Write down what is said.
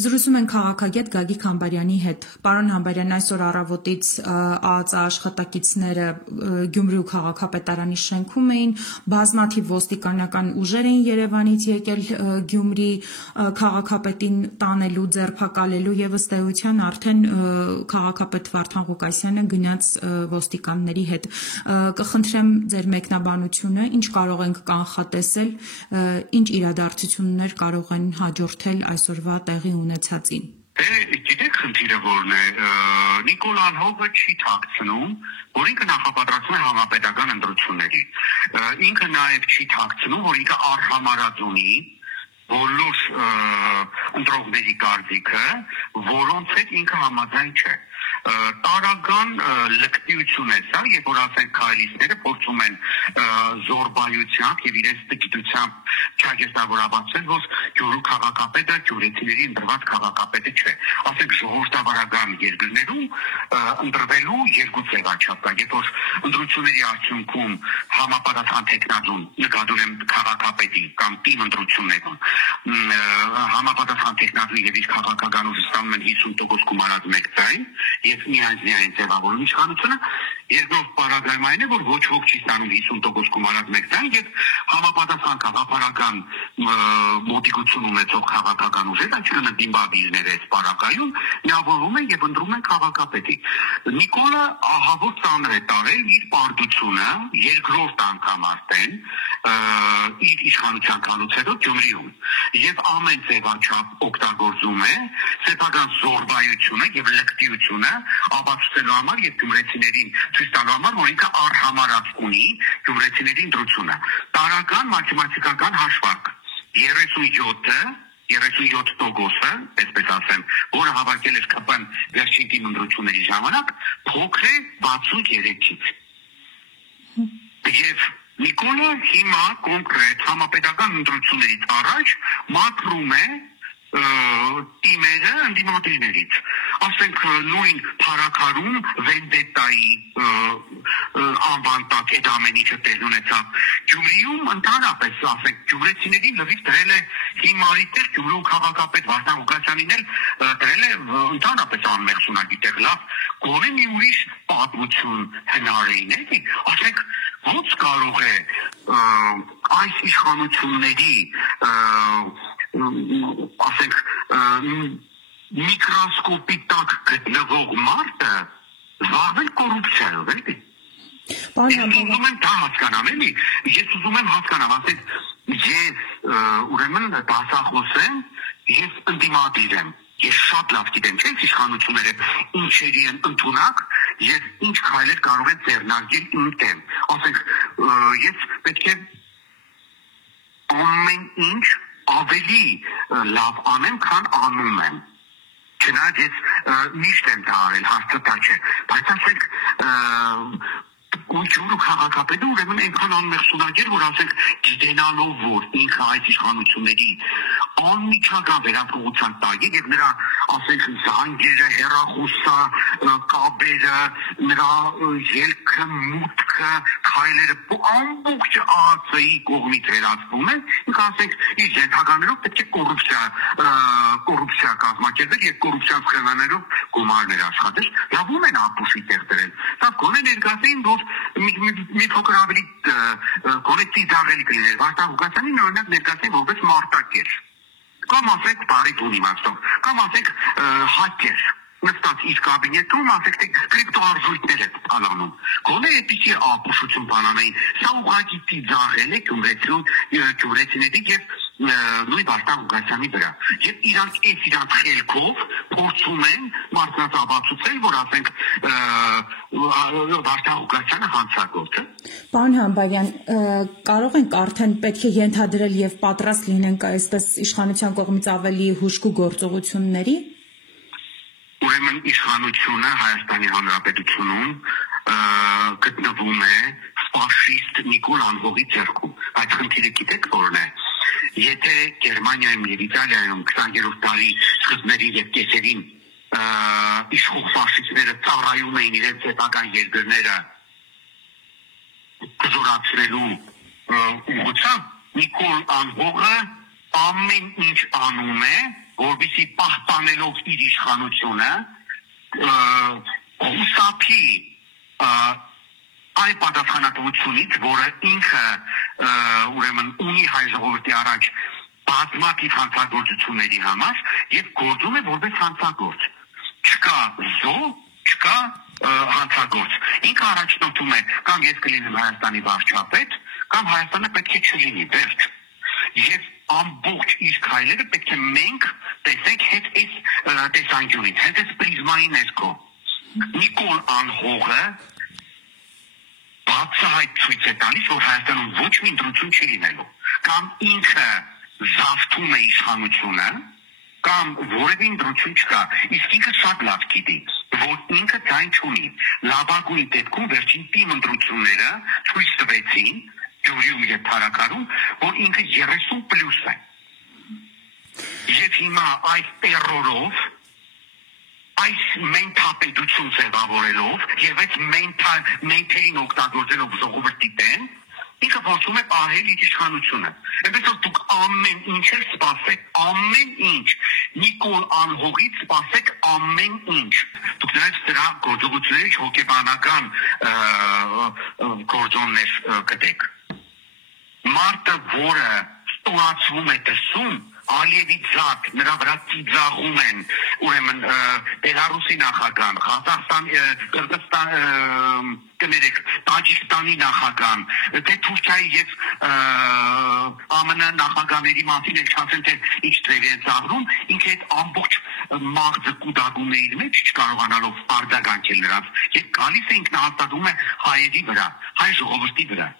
Զրուցում են քաղաքագետ Գագիկ Համբարյանի հետ։ Պարոն Համբարյան, այսօր առավոտից ԱԱԾ աշխատակիցները Գյումրու քաղաքապետարանի շենքում էին, բազմաթիվ ոստիկանական ուժեր էին Երևանից եկել Գյումրի քաղաքապետին տանելու, ձերբակալելու եւ ըստ էության արդեն քաղաքապետ Վարդան Ղուկասյանը գնաց ոստիկանների հետ։ Կխնդրեմ ձեր մեկնաբանությունը, ինչ կարող ենք կանխատեսել, ինչ իրադարձություններ կարող են հաջորդել այսօրվա տեղի ունեցածին։ Գիտեք խնդիրը որն է, Նիկոլ Անհովը չի թաքցնում, որ ինքը նախապատրաստում է համապետական ընտրությունների։ Ինքը նաև չի թաքցնում, որ ինքը արհամարած ունի բոլոր ընտրողների կարծիքը, որոնց հետ ինքը համաձայն չէ։ Տարական լկտիություն է սա, երբ որ ասենք քայլիստները փորձում են զորբայությամբ եւ իրենց տգիտությամբ չագեստավորաբացել, որ Գյումրու քաղաքապետը գյումրեցիների ընտրված քաղաքապետը չէ։ Ասենք ժողովրդավարական երկրներում ընտրվելու երկու ձևաչափ կա, երբ որ ընտրությունների արդյունքում համապատասխան տեխնազուն նկատում են քաղաքապետի կամ թիմ ընտրություններում համապատասխան տեխնազուն եւ իր քաղաքականությունը ստանում են 50% գումարած մեկ ձայն եւ միայն ձևավորում իշխանությունը, երկրորդ պարագայում այն է, որ ոչ ոք չի ստանում 50% գումարած մեկ ձայն եւ համապատասխան քաղաքական մոտիվացիա ունեցող քաղաքական ուժեր, այսինքն դիմբաբիրները այս պարագայում միավորվում են եւ ընտրում են քաղաքապետի։ Նիկոլը ահավոր ծանր է տարել իր պարտությունը երկրորդ անգամ արդեն իր իշխանության գալուց հետո Գյումրիում եւ ամեն ձևաչափ օգտագործում է սեփական զորբայությունը եւ լկտիությունը ապացուցելու համար եւ գյումրեցիներին ցույց տալու համար, որ ինքը արհամարած ունի գյումրեցիների ընտրությունը։ Տարական մաթեմատիկական հաշվարկ 37%, այսպես ասեմ, որը հավաքել էր ԿՊ-ն վերջին թիմ ընտրությունների ժամանակ, փոքր է 63-ից։ Եվ Նիկոլը հիմա կոնկրետ համապետական ընտրություններից առաջ մաքրում է թիմերը ընդդիմադիրներից։ Ասենք նույն փարակարում վենդետայի անվան տակ այդ ամեն ինչը տեղ ունեցավ Գյումրիում ընդհանրապես ասենք գյումրեցիներին լրիվ դրել է հիմարի տեղ Գյումրու քաղաքապետ Վարդան Ղուկասյանին էլ դրել է ընդհանրապես անմեղսունակի տեղ լավ գոնե մի ուրիշ պատմություն հնարին էլի ասենք ոնց կարող է այս իշխանությունների ասենք միկրոսկոպի տակ գտնվող մարդը զբաղվել կոռուպցիայով էլի։ Ես ուզում եմ դա հասկանամ էլի, ես ուզում եմ հասկանամ, ասենք ես ուրեմն դասախոս եմ, ես ընդդիմադիր եմ, ես շատ լավ գիտեմ, չէ՞ իշխանությունները ինչերի են ընդունակ, ես ինչ քայլեր կարող եմ ձեռնարկել իմ դեմ։ Ասենք ես պետք է ամեն ինչ ավելի լավ անեմ, քան անում եմ։ Չնայած ես միշտ եմ դա արել, հաստատա չէ, բայց ասենք Գյումրու քաղաքապետը ուրեմն այնքան անմեղսունակ էր, որ ասենք գիտենալով, որ ինքը այս իշխանությունների անմիջական վերահսկողության տակ է եւ նրա ասենք զանգերը, հեռախոսակապերը, նրա ելքը, մուտքը, քայլերը ամբողջը ԱԱԾ-ի կողմից վերահսկվում են, ինքը ասենք իր ենթականերով պետք է կոռուպցիա կազմակերպել եւ կոռուպցիա սխեմաներով գումարներ աշխատել, լավում են ապուշի տեղ դրել։ Դա գոնե ներկայացին, որ մի փոքր ավելի գոնե ծիծաղելի կլիներ, Վարդան Ղուկասյանին օրինակ ներկայացին որպես մարտակեր, կամ ասենք բարի տուն իմաստով, կամ ասենք հակեր, նստած իր կաբինետում, ասենք թե կրիպտոարժույթներ է բանանում, գոնե այդպիսի ապուշություն բանանային, սա ուղղակի ծիծաղել է գյումրեցիների եւ նույն Վարդան Ղուկասյանի վրա։ Եվ իրանք խելքով փորձում են մասնատաբացուցել, որ ասենք Վարդան Ղուկասյանը հանցագործ է։ Պարոն Համբարյան, կարող ենք արդեն պետք է ենթադրել եւ պատրաստ լինենք այսպես իշխանության կողմից ավելի հուժկու գործողությունների։ Ուրեմն իշխանությունը Հայաստանի Հանրապետությունում գտնվում է ֆաշիստ Նիկոլ Անհովի ձեռքում։ Այդ խնդիրը գիտեք որն է։ Եթե Գերմանիայում եւ Իտալիայում 20-րդ դարի սկզբների եւ կեսերին իշխող ֆաշիստները ծառայում էին իրենց պետական երկրները կզորացնելու ուղղությամբ, Նիկոլ Անհովը ամեն ինչ անում է, որպեսզի պահպանելով իր իշխանությունը խուսափի այն պատասխանատվությունից, որը ինքը ուրեմն ունի հայ ժողովրդի առաջ բազմաթիվ հանցագործությունների համար եւ գործում է որպես հանցագործ։ Չկա զոհ, չկա հանցագործ։ Ինքը առաջնորդում է կամ ես կլինեմ Հայաստանի վարչապետ, կամ Հայաստանը պետք է չլինի, վերջ։ Եվ ամբողջ իր քայլերը պետք է մենք տեսենք հետ այս տեսանկյունից, հետ այս պրիզմայի ներքո։ Նիկոլ Անհողը բացահայտ ցույց է տալիս, որ Հայաստանում ոչ մի ընտրություն չի լինելու, կամ ինքը զավթում է իշխանությունը, կամ որևէ ընտրություն չկա, իսկ ինքը շատ լավ գիտի, որ ինքը ձայն չունի։ Լավագույն դեպքում վերջին թիմ ընտրությունները ցույց տվեցին Գյումրիում եւ Թարակարում, որ ինքը 30+ է։ Եվ հիմա այս տերորով, այս մենթապետություն ձևավորելով եւ այս մենթերին օգտագործելով ժողովրդի դեմ, ինքը փորձում է պահել իր իշխանությունը։ Այնպես որ դուք ամեն ինչ սպասեք, ամեն ինչ, Նիկոլ Անհողից սպասեք ամեն ինչ։ Դուք դրանց դրա գործողությունների հոգեբանական գործոններ կտեք։ Մարդը, որը ստորացվում է դսում, Ալիևի ձակ, նրա վրա ծիծաղում են, ուրեմն Բելարուսի նախագահան, Ղազախստան, Կырգызստան, կներեք, Տաջիկստանի նախագահան, թե Թուրքիայի եւ ԱՄՆ նախագահների մասին էլ չասեմ, թե ինչ ձև է ծաղրում, ինքը այդ ամբողջ մաղձը կուտակումների մեջ չկարողանալով արձագանքել նրանց, եւ գալիս է ինքնահաստատում է հայերի վրա, հայ ժողովրդի վրա։